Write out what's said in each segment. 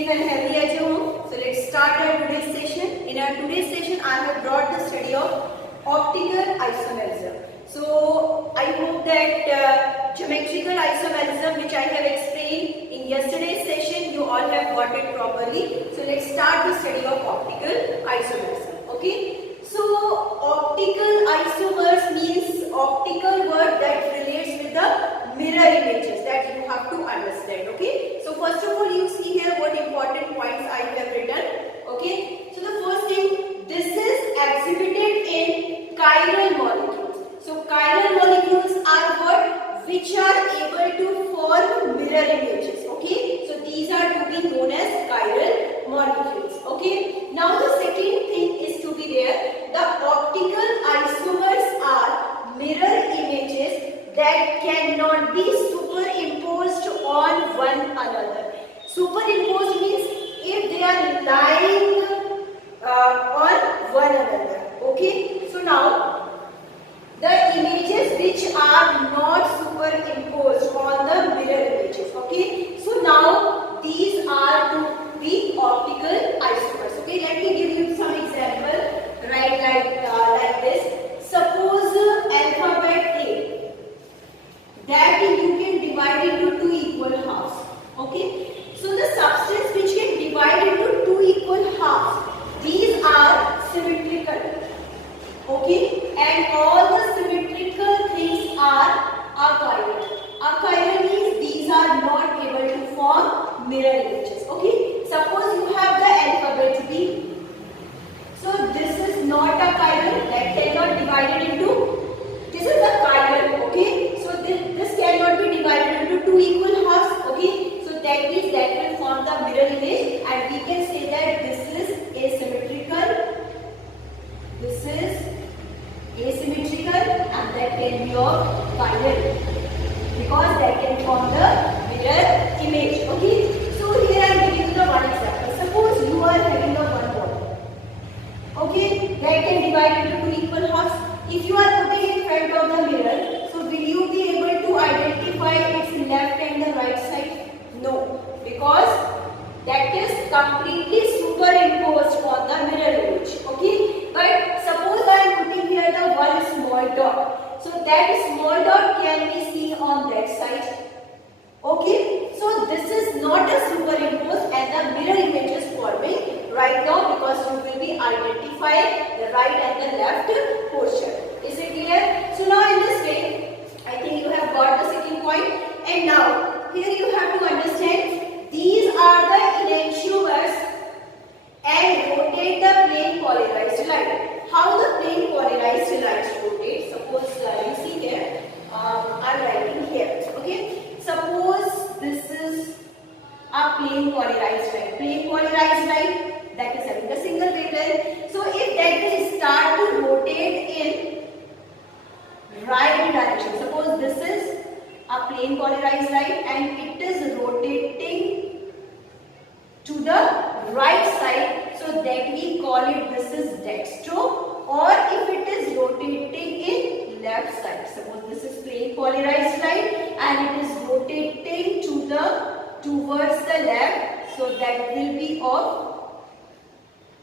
safe and healthy at your home. So let's start our today's session. In our today's session, I have brought the study of optical isomerism. So I hope that geometrical isomerism, which I have explained in yesterday's session, you all have got it properly. So let's start the study of optical isomerism. Okay. So optical isomers means optical word that relates with the mirror images that you have to understand. Okay. So first of all, you see here what important points I have written. Okay. So the first thing, this is exhibited in chiral molecules. So chiral molecules are what? Which are able to form mirror images. Okay. So these are to be known as chiral molecules. Okay. Now the second thing is to be there. The optical isomers are mirror images that cannot be superimposed on one another. Superimposed means if they are lying on one another. Okay. So now the images which are not superimposed on the mirror images. Okay. So now these are to be optical isomers. Okay. Let me give you some example. Right, like this. Suppose alphabet A that you can divide into two equal halves. Okay. So the substance which can divide into two equal halves, these are symmetrical. Okay. And all the symmetrical things are achiral. Achiral means these are not able to form mirror images. Okay. Suppose you have the alphabet B. So this is not a chiral, that cannot be divided into, this is a chiral, okay. So this cannot be divided into two equal halves, okay. So that means that will form the mirror image, and we can say that this is asymmetrical, this is asymmetrical, and that can be of chiral, because that can form the mirror image, okay. So here I am giving you the one example. Suppose you are having a one ball. Okay, that can divide into two equal halves. If you are putting in front of the mirror, so will you be able to identify its left and the right side? No, because that is completely superimposed on the mirror image. Okay, but suppose I am putting here the one small dot. So that small dot can be seen on that side. Okay, so this is not a superimposed and the mirror image is forming right now, because you will be identifying the right and the left portion. Is it clear? So now in this way, I think you have got the second point. And now here you have to understand, these are the enantiomers and rotate the plane polarized light. How the plane polarized light rotates? Suppose you see here, I'm writing here. Okay. Suppose this is a plane polarized light. Plane polarized light, that is having a single wavelength. So if that will start to rotate in right direction. Suppose this is a plane polarized light and it is rotating to the right side. So that we call it, this is dextro. Or if it is rotating in left side. Suppose this is plane polarized light and it is rotating towards the left. So that will be of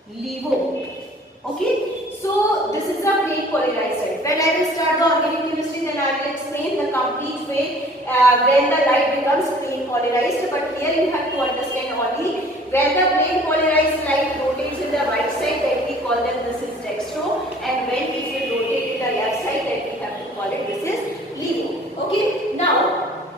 levo. Okay. So this is a plane polarized light. When I will start the organic chemistry, then I will explain the complete way when the light becomes plane polarized. But here you have to understand only when the plane polarized light rotates in the right side, then we call them this is dextro, and when it will rotate in the left side, then we have to call it this is levo. Okay. Now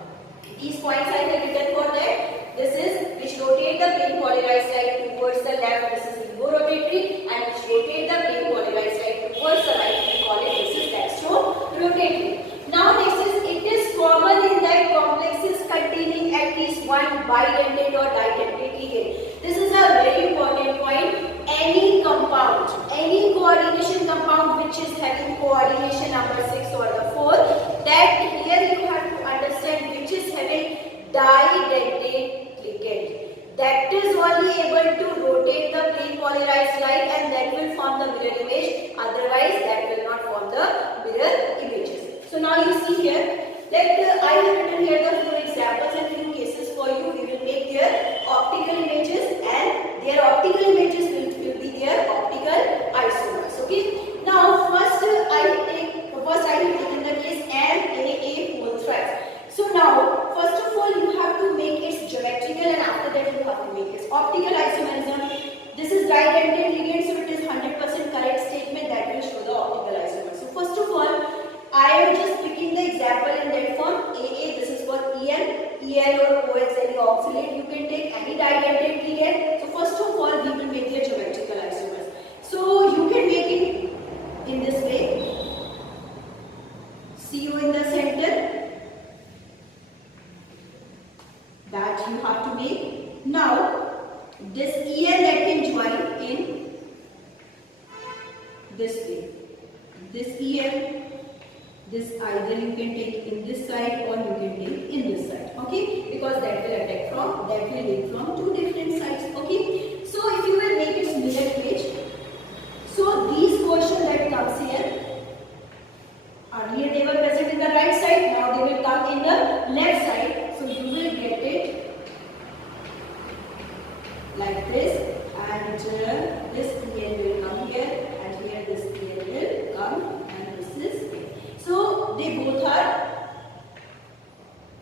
these points I have written for that. This is which rotate the plane polarized light towards the left. This is levo rotatory, and which rotate the plane polarized light towards the right. We call it this is dextro rotatory. Now next is, it is common in that complexes containing at least one bidentate or didentate ligand. This is a very important point. Any compound, any coordination compound which is having coordination number 6 or the 4, that here you have to understand which is having didentate ligand. That is only able to rotate the plane polarized light, and that will form the mirror image. Otherwise, that will not form the mirror images. So now you see here that I have written here the few examples and few cases for you. We will make their optical images their optical images will be their optical isomers. Okay. Now first I have taken the case MAA whole threads. So now first of all you have to make its geometrical, and after that you have to make its optical isomerism. This is right-handed ligand, so it is 100% correct statement that will show the optical isomer. So first of all, I am just picking the example in that form. AA, this is for EN, EN or OX, any oxalate. You can take any right-handed ligand. So first of all, we will make their geometrical isomers. So you can make it in this way. CO in the center. That you have to make. Now, this EN that can join in this way. This EN, this either you can take in this side or you can take in this side. Okay, because that will link from two different sides. Okay, so if you will make its mirror image, so these portion that comes here, earlier they were present in the right side, now they will come in the left side. So you will get it like this, and this EN will come here, and here this EN will come, and this is here. So they both are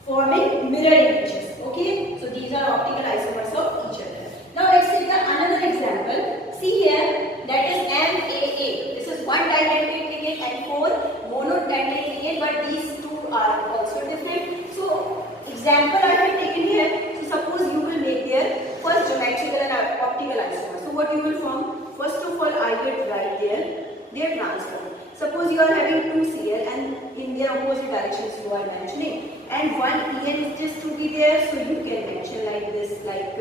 forming mirror images. Okay, so these are optical isomers of each other. Now let's take another example. See here, that is MAA. This is one didentate ligand and four monodentate ligand, but these two are also different. So example I have taken here. So suppose you will make their first geometrical and optical isomer. So what you will form? First of all, I will write their transform. Suppose you are having two Cl and in their opposite directions you are mentioning, and one En is just to be there, so you can mention like this, like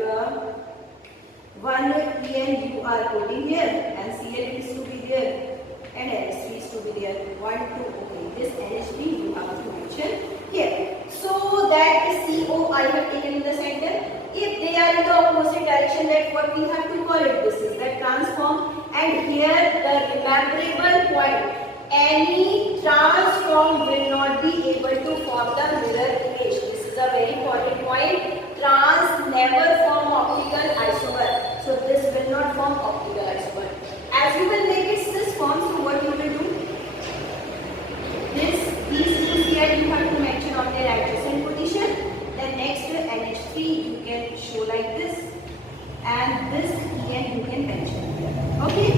one En you are putting here, and Cl is to be there, and NH3 is to be there. 1, 2, okay. This NH3 you have to mention here. So that is CO I have taken in the center. If they are in the opposite direction, that's what we have to call it. This is the transform, and here the rememberable point. Any transform will not be able to form the mirror image. This is a very important point. Trans never form optical isomer. So this will not form optical isomer. As you will make it cis form, so what you will do? These two here you have to mention on their adjacent position. Then next NH3 you can show like this, and this EN you can mention here. Okay.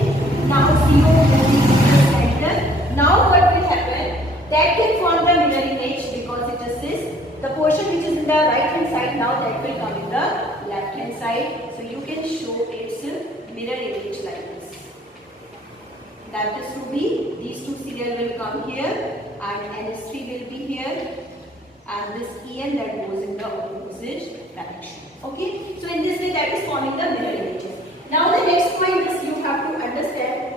Now CO will be in the center. Now what will happen? That can form the mirror image because it is cis. The portion which is in the right hand side, now that will come in the left hand side. So you can show its mirror image like this. That is to be, these two Cl will come here, and NH3 will be here, and this En that goes in the opposite direction. Okay, so in this way that is forming the mirror images. Now the next point is you have to understand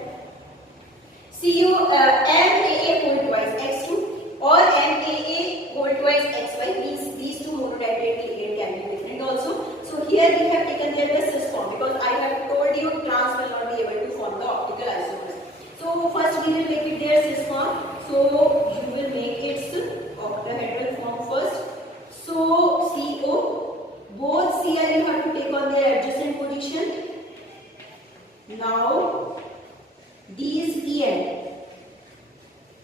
MAA whole twice x2 or MAA whole twice xy means these two monodentate ligand can be different also. So here we have taken their cis form because I have told you trans will not be able to form the optical isomers. So first we will make it their cis form. So you will make its octahedral form first. So CO, both Cl you have to take on their adjacent position. Now these En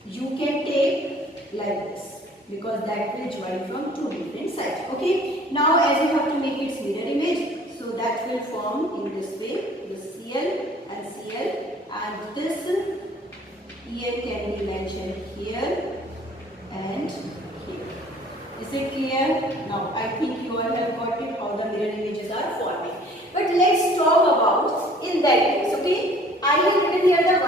you can take like this because that will join from two different sides. Okay. Now as you have to make its mirror image, so that will form in this way, this Cl and Cl, and this En can be mentioned here and here. Is it clear? Now I think you all have got it how the mirror images are forming. But let's talk about in that case. Okay, I have written here the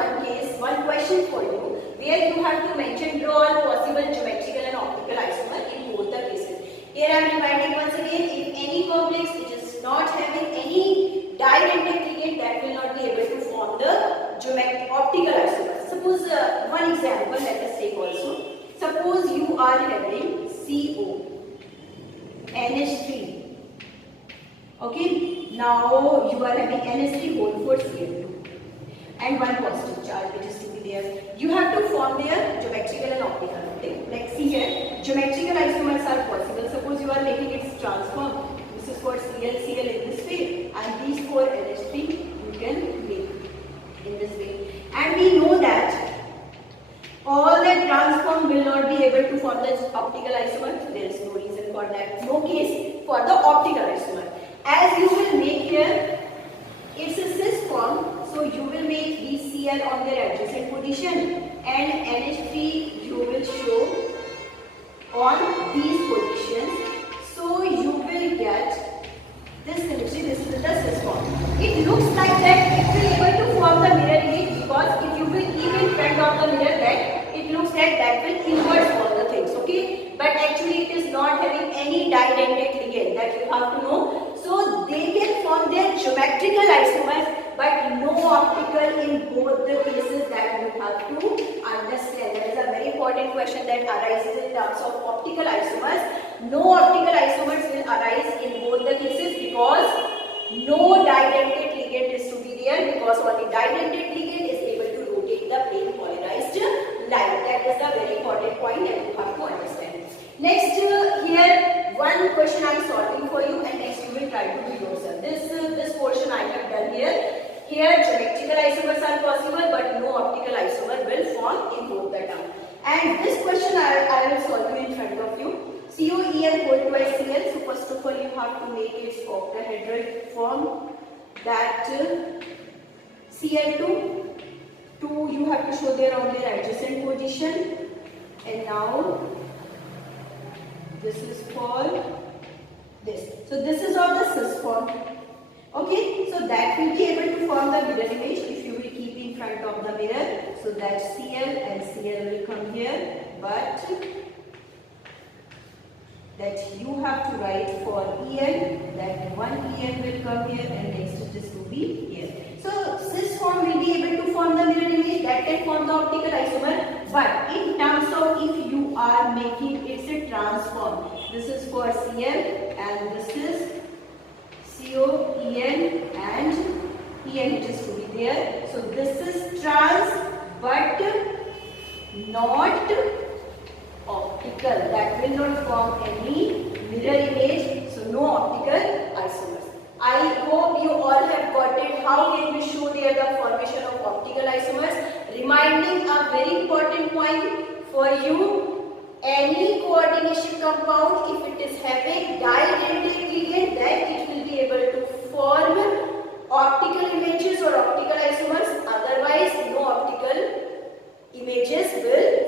one question for you where you have to mention draw all possible geometrical and optical isomer in both the cases. Here I am reminding once again, if any complex which is not having any didentate ligand, that will not be able to form the optical isomer. Suppose one example let us take also. Suppose you are having CO, NH3. Okay, now you are having NH3 whole for Cl2 and one positive charge which is to be there. You have to form their geometrical and optical. Okay? Like see here, geometrical isomers are possible. Suppose you are making its transform. This is for Cl in this way, and these four NH3 all that transform will not be able to form the optical isomer. So there is no reason for that, no case for the optical isomer. As you will make here, it's a cis form, so you will make BCl on their adjacent position and NH3 you will show on these positions. So you will get this chemistry. This is the cis form. It looks like that it will able to form the mirror image, because if you will keep in front of the mirror, then it looks like that will invert all the things, okay? But actually it is not having any didentate ligand, that you have to know. So they can form their geometrical isomers, but no optical in both the cases. That you have to understand. That is a very important question that arises in terms of optical isomers. No optical isomers will arise in both the cases, because no didentate ligand is to be there, because only didentate ligand is able to rotate the plane polarized line. That is the very important point that you have to understand. Next, here one question I am solving for you, and next you will try to do yourself. This portion I have done here. Here geometrical isomers are possible, but no optical isomer will form in both the terms. And this question I will solve you in front of you. COEl whole twice Cl. So first of all you have to make its octahedral form. That Cl2, 2 you have to show there on their adjacent position. And now this is for this. So this is all the cis form. Okay, so that will be able to form the mirror image if you will keep in front of the mirror. So that Cl and Cl will come here, but that you have to write for En, that one En will come here and next it is to be here. So cis form will be able to form the mirror image, that can form the optical isomer, but in terms of if you are making it's a transform, this is for Cl and this is COEn and En, it is to be there. So this is trans but not optical. That will not form any mirror image. So no optical isomers. I hope you all have got it. How can we show there the formation of optical isomers? Reminding a very important point for you. Any coordination compound, if it is having didentate ligand, then it will be able to form optical images or optical isomers. Otherwise, no optical images will